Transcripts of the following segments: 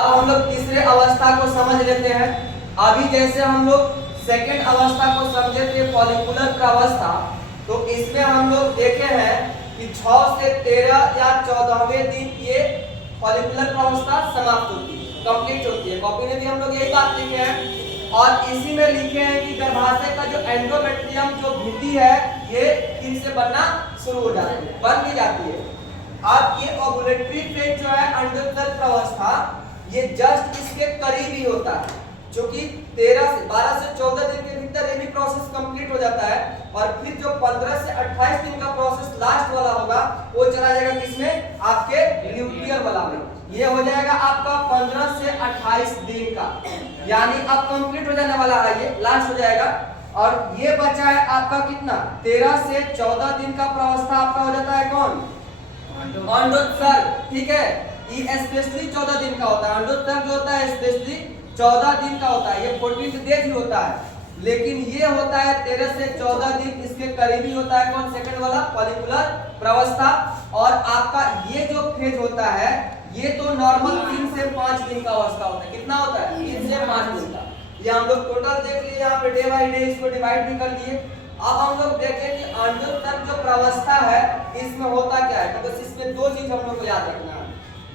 अब हम लोग तीसरे अवस्था को समझ लेते हैं। अभी जैसे हम लोग सेकेंड अवस्था को समझे थे फॉलिकुलर प्रावस्था, तो इसमें हम लोग देखे हैं कि 6 से 13 या 14वें दिन ये फॉलिकुलर प्रावस्था समाप्त होती है, कंप्लीट होती है। कॉपी में भी हम लोग यही बात लिखे हैं और इसी में लिखे हैं कि गर्भाशय का जो एंडोमेट्रियम जो भित्ति है ये फिर से बनना शुरू हो जाती है, बन भी जाती है। अब ये ओवुलेटरी फेज जो है अंडोत्तर प्रावस्था, ये जस्ट इसके करीब ही होता है, जो कि 12 से 14 दिन के भीतर ये भी प्रोसेस कंप्लीट हो जाता है। और फिर जो 15 से 28 दिन का प्रोसेस लास्ट वाला होगा वो चला जाएगा किसमें, आपके ल्यूटियर वाला में। ये हो जाएगा आपका 15 से 28 दिन का, यानी अब कंप्लीट हो जाने वाला है, ये लास्ट हो जाएगा। और ये बचा है आपका कितना, 13 से 14 दिन का प्रावस्था आपका हो जाता है कौन, अंडोत्सर्ग। ठीक है, ये स्पेशली 14 दिन का होता है। अंडोत्सर्ग जो होता है स्पेशली 14 दिन का होता है, ये 14 डेज ही होता है, लेकिन ये होता है 13 से 14 दिन इसके करीबी होता है कौन, सेकंड वाला फॉलिकुलर प्रावस्था। और आपका ये जो फेज होता है ये तो नॉर्मल 3 से 5 दिन का अवस्था होता है। कितना होता है, 3 से 5 दिन का। ये हम लोग टोटल देख लिए, यहाँ पे डे बाय डे इसको डिवाइड भी कर दिए। अब हम लोग देखें कि अंडोत्सर्ग जो प्रावस्था है इसमें होता क्या है। तो बस इसमें दो चीज हम लोग को याद रखना है।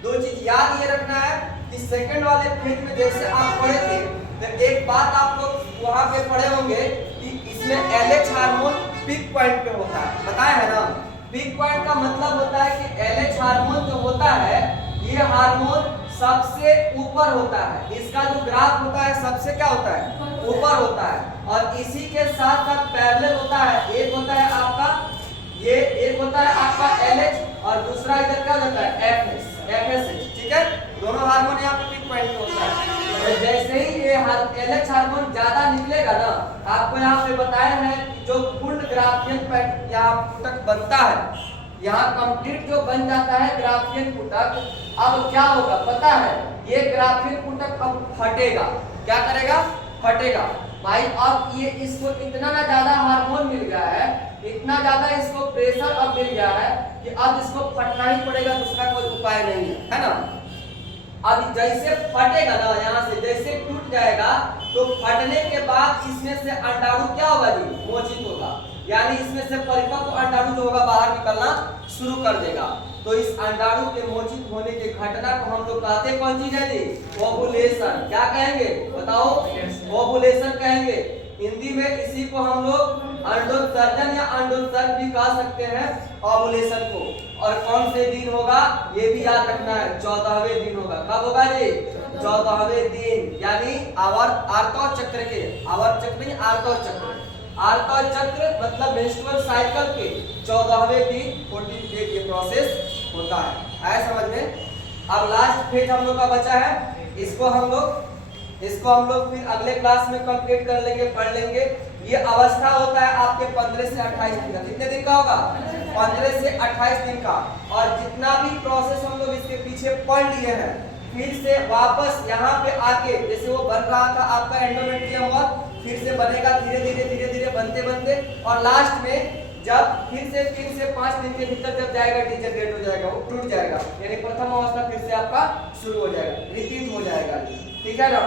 दो चीज याद ये रखना है कि सेकंड वाले फेज में जैसे आप पढ़े थे, तो एक बात आप लोग वहां पे पढ़े होंगे कि इसमें एलएच हार्मोन पीक पॉइंट पे होता है, बताया है ना। पीक पॉइंट का मतलब होता है कि एलएच हार्मोन जो होता है ये हार्मोन सबसे ऊपर होता है, इसका जो ग्राफ होता है सबसे क्या होता है, ऊपर होता है। और इसी के साथ साथ पैरेलल होता है, एक होता है आपका ये, एक होता है आपका एलएच और दूसरा इधर क्या होता है एफएसएच। ठीक है, दोनों हार्मोन यहाँ पे पीक पॉइंट पे होता है। तो जैसे ही ये एलएच हार्मोन ज्यादा निकलेगा ना, आपको यहाँ पे बताया है जो पूर्ण ग्राफियन पैटर्न यहाँ पुटक बनता है, यहाँ कंप्लीट जो बन जाता है ग्राफियन पुटक। अब क्या होगा पता है, ये ग्राफियन पुटक अब फटेगा, क्या करेगा, फटेगा भाई। अब ये इसको इतना ना ज्यादा हार्मोन मिल गया है, इतना ज्यादा इसको प्रेशर अब मिल गया है कि अब इसको फटना ही पड़ेगा, दूसरा कोई उपाय नहीं है ना। अब जैसे फटेगा ना, यहाँ से जैसे टूट जाएगा, तो फटने के बाद इसमें से अंडाणु क्या होगा जी, मोचित होगा, यानी इसमें से परिपक्व अंडाणु जो होगा बाहर निकलना शुरू कर देगा। तो इस अंडाणु के मोचित होने की घटना को हम लोग कहते हैं कौन चीज है जी, ओवुलेशन। क्या कहेंगे बताओ, ओवुलेशन कहेंगे। हिंदी में इसी को हम लोग अंडोत्सर्जन या अंडोत्सर्ग भी कह सकते हैं ओवुलेशन को। और कौन से दिन होगा ये भी याद रखना है, 14वें दिन होगा। कब होगा जी, 14वें दिन, यानी आवर्त चक्र के, आवर्त चक्र नहीं आवर्त चक्र, आर्तव चक्र मतलब मेंस्ट्रुअल साइकिल के 14वें दिन 14 डे ये प्रोसेस होता है। आया समझ में। अब लास्ट फेज हम लोग का बचा है, इसको हम लोग फिर अगले क्लास में कंप्लीट कर लेंगे, पढ़ लेंगे। ये अवस्था होता है आपके 15 से 28 दिन का। कितने दिन का होगा, 15 से 28 दिन का। और जितना भी प्रोसेस हम लोग इसके पीछे पढ़ लिए हैं, फिर से वापस यहाँ पे आके, जैसे वो बन रहा था आपका एंडोमेट्रियम, और फिर से बनेगा धीरे धीरे बनते बनते, और लास्ट में जब फिर से 3 से 5 दिन के भीतर जब जाएगा डिजनरेट हो जाएगा, वो टूट जाएगा, यानी प्रथम अवस्था फिर से आपका शुरू हो जाएगा, रिपीट हो जाएगा। ठीक है ना।